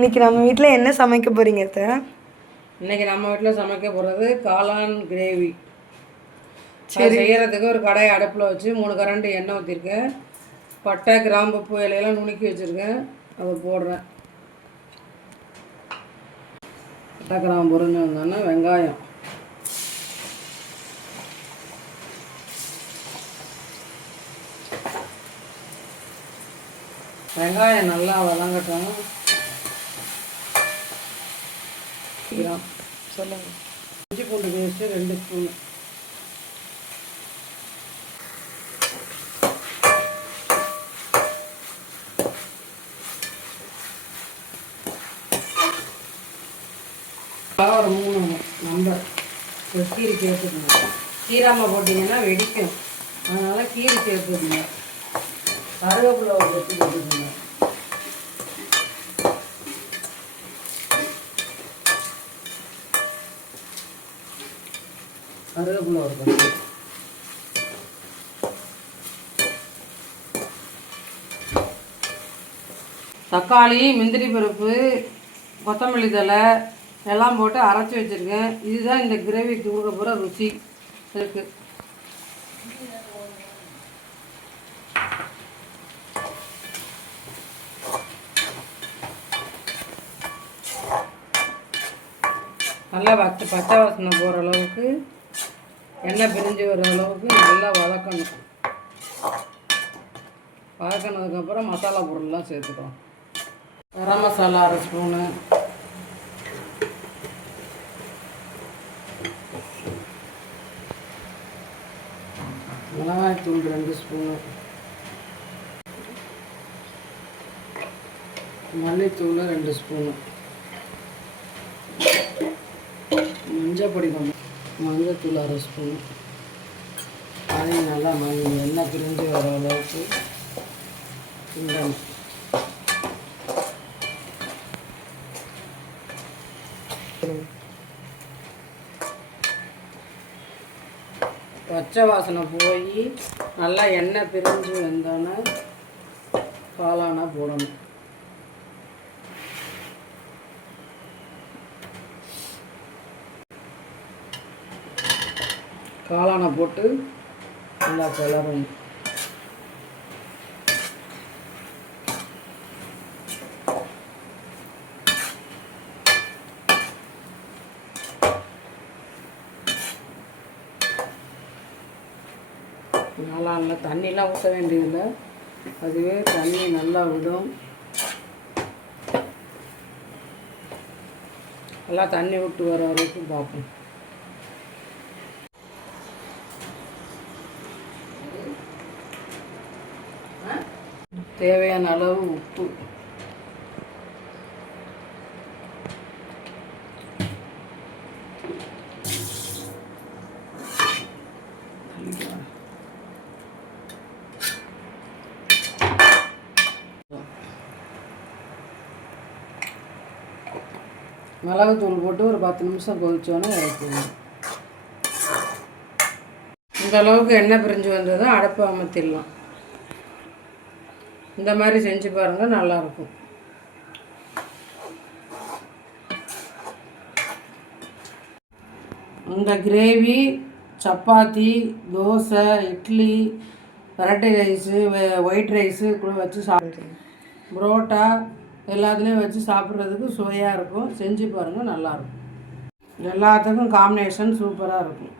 இன்னைக்கு நம்ம வீட்டில் என்ன சமைக்க போகிறீங்க அத்தை? இன்றைக்கி நம்ம வீட்டில் சமைக்க போகிறது காளான் கிரேவி. சரி, செய்கிறதுக்கு ஒரு கடாயை அடுப்பில் வச்சு 3 கரண்டி எண்ணெய் ஊற்றிருக்கேன். பட்டை, கிராம்பு, பூ இலையெல்லாம் நுணுக்கி வச்சுருக்கேன், அதை போடுறேன். பட்டை, கிராம்பு பொரிஞ்சு வந்தோன்னா வெங்காயம், வெங்காயம் நல்லா வதங்கட்டும். சொல்லுங்கள். இஞ்சி பூண்டு பேஸ்ட்டு 2 ஸ்பூன், ஒரு 3 நம்பர் கீரி சேர்த்துக்கணும். கீராமல் போட்டிங்கன்னா வெடிக்கும், அதனால் கீரி சேர்த்துக்கணும். கருவேப்பிலை ஒரு வெட்டி போட்டுக்கணும். கருவேப்பிலை ஒரு பத்து, தக்காளி, முந்திரி பருப்பு, கொத்தமல்லி தழை எல்லாம் போட்டு அரைச்சி வச்சுருக்கேன். இதுதான் இந்த கிரேவிக்கு கொடுக்க போகிற ருசி இருக்குது. நல்லா பச்சை வாசனை போகிற அளவுக்கு, எண்ணெய் பிரிஞ்சு வர அளவுக்கு நல்லா வதக்கணும். வதக்கினதுக்கப்புறம் மசாலா பொருள்லாம் சேர்த்துக்கலாம். கரம் மசாலா 1/2 ஸ்பூனு, மிளகாய்த்தூள் 2 ஸ்பூனு, மல்லித்தூள் 2 ஸ்பூனு, மஞ்சப்பொடி மஞ்சத்தூள் 1/2 ஸ்பூன். அதையும் நல்லா எண்ணெய் பிரிஞ்சு வர அளவுக்கு கிண்டணும். பச்சை வாசனை போய் நல்லா எண்ணெய் பிரிஞ்சு வந்தோன்னே காளானா போடணும். காளானை போட்டு நல்லா கிளறணும். நல்லா தண்ணிலாம் ஊற்ற வேண்டியதில்லை, அதுவே தண்ணி நல்லா விடும். நல்லா தண்ணி விட்டு வர வரைக்கும் பார்ப்போம். தேவையான அளவு உப்பு, மிளகுத்தூள் போட்டு ஒரு 10 நிமிஷம் கொதிச்சோன்னே இறக்கணும். இந்த அளவுக்கு எண்ணெய் பிரிஞ்சு வந்ததும் அடுப்பை அமர்த்திடலாம். இந்த மாதிரி செஞ்சு பாருங்கள், நல்லாயிருக்கும். இந்த gravy chapati, dosa, idli, variety rice, white rice கூட வச்சு சாப்பிடுங்க. புரோட்டா எல்லாத்துலேயும் வச்சு சாப்பிட்றதுக்கு சுவையாக இருக்கும். செஞ்சு பாருங்கள், நல்லாயிருக்கும். எல்லாத்துக்கும் காம்பினேஷன் சூப்பராக இருக்கும்.